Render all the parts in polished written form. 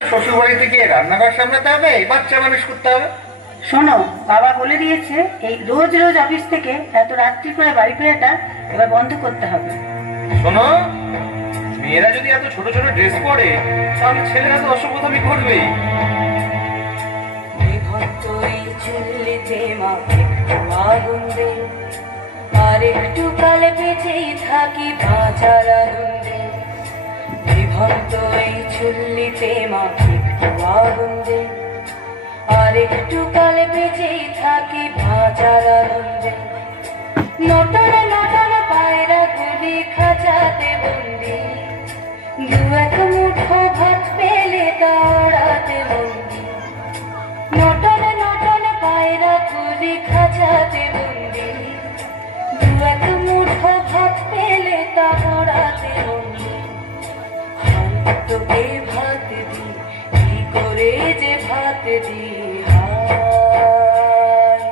শ্বশুর বাড়িতে গিয়ে রান্নাঘর সামলাতে হবে, বাচ্চা মানুষ করতে হবে। শোনো, বাবা বলে দিয়েছে এই রোজ রোজ অফিস থেকে এত রাত্রি করে বাড়ি ফেরাটা এবার বন্ধ করতে হবে। শোনো, মেয়েরা যদি এত ছোট ছোট ড্রেস পরে তাহলে ছেলেরা তো অসভ্যতামি করবেই। আর একটু কালে বেঁচেই থাকি বাঁচার আনন্দে। বিভক্ত এই চুল্লিতে মাকে একটু আনন্দে, আর একটু কালে বেঁচেই থাকি বাঁচার আনন্দে। নটানা নটানা পায়রা গুলি খাঁচাতে বন্দি, দু এক মুঠো ভাত পেলে তাড়াতে বন্দি। নটানা নটানা পায়রা গুলি খাঁচাতে বন্দি, দু এক মুঠো ভাত পেলে তাড়াতে বন্দি। তোকে ভাত দি, কি করে যে ভাত দি, হায়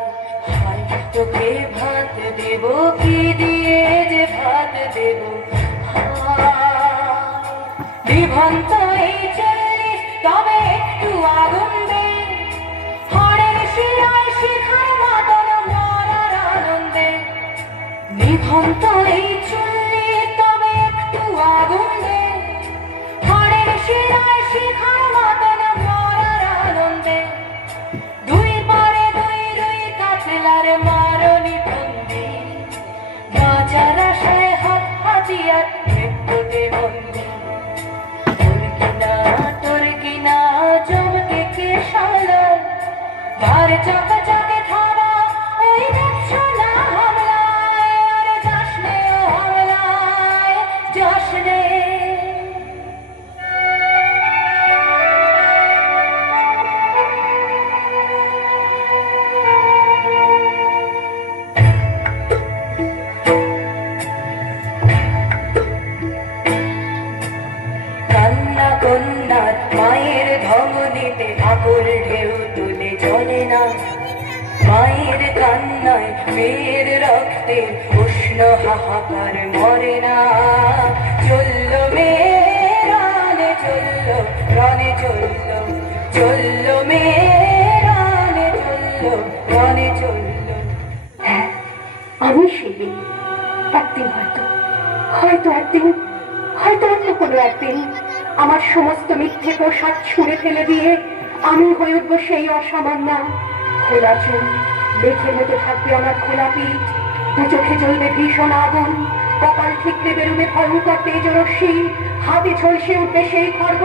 হায় তোকে ভাত দেব, কি দিয়ে যে ভাত দেব, বিভ্রান্ত এই চল্লিশ তবে একটু আগুন দে, হরের শিরায় শিখায় মাতন মরার আনন্দে। বিভ্রান্ত এই চল্লিশ তবে একটু আগুন দে, হরের শিরায় শিখায় মাতন মরার আনন্দে। দুই পারে দুই দুই কাতলার মারণি বন্দি, বাঁচার আশায় হাত হাতিয়ার মৃত্যুতে বন্দি। তোর কিনা জমকে কে সামলায়, ভার চাকা চাকে থামা ওই দেখছো না হামলায়, আরে যাস নে ও হামলায়, যাস নে। কান্না কন্যার মায়ের ধমনীতে আকুল ঢেউ তুলে চলে না, মায়ের কান্নায় মেয়ের রক্তে উষ্ণ হাহাকার মরে না। চললো মেয়ে রানে চললো, রানে চললো, চললো মেয়ে রানে চললো, রানে চললো। হ্যাঁ, আমি সেই দিন, একদিন হয়তো, হয়তো একদিন, হয়তো অন্য কোনো একদিন আমার সমস্ত মিথ্যে পোশাক ছুঁড়ে ফেলে দিয়ে আমি হয়ে উঠবো সেই অসামান্য। খোলা চুল, মেঘের মতো থাকবে আমার খোলা পিঠ, দু চোখে জ্বলবে ভীষণ আগুন, কপাল ঠিকরে বেরোবে ভয়ঙ্কর তেজরশ্মি, হাতে ঝলসে উঠবে সেই খড়গ,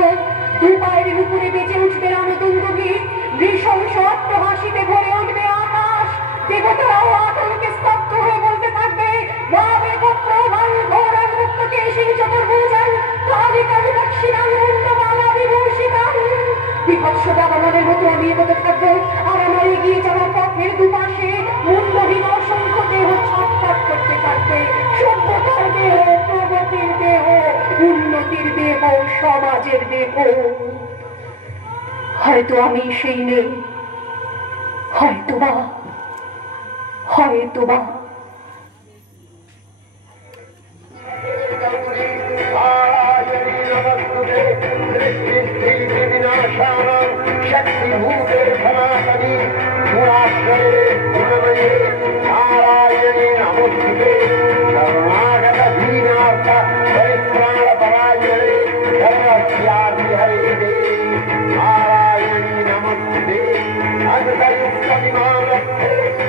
দু পায়ের উপরে বেঁচে উঠবে রণতুঙ্গভীর, নৃশংস অট্টহাসিতে ভরে উঠবে আকাশ। দেবতারাও আতঙ্কে স্তব্ধ হয়ে বলতে থাকবে, মা বেগত্র বাল ঘোরাল মুক্ত কেশী চতুর্ভুজাল কালিকাল দক্ষিণাল মুন্ডমালা বিভূষিতাল। বিভৎস দাবানলের মতো আমি এগোতে থাকবো, আর আমার এগিয়ে যাওয়ার পথের দুপাশে মুন্ডহীন অসংখ্য দেহ ছটফট করতে থাকবে। সভ্যতার দেহ, প্রগতির দেহ, উন্নতির দেহ, সমাজের দেহ। হয়তো আমি সেই নেই, হয়তোবা, হয়তোবা। Hare